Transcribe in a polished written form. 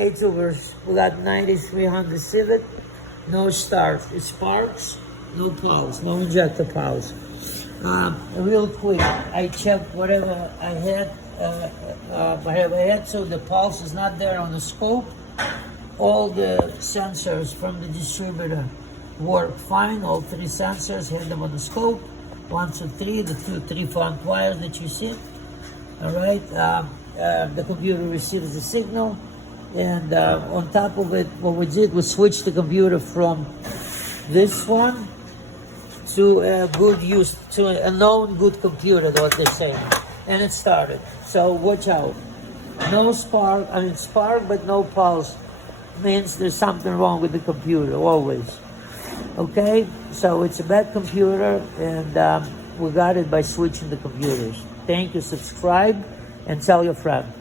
Hey tubers, we got 93 Honda Civic, no start. It sparks, no pulse, no injector pulse. Real quick, I checked whatever I had, so the pulse is not there on the scope. All the sensors from the distributor work fine. All three sensors, had them on the scope. 1, 2, 3, the 3 front wires that you see. All right, the computer receives the signal. And on top of it, what we did was switch the computer from this one to a known good computer, what they're saying. And it started. So watch out. No spark, spark but no pulse means there's something wrong with the computer, always. Okay, so it's a bad computer, and we got it by switching the computers. Thank you, subscribe, and tell your friend.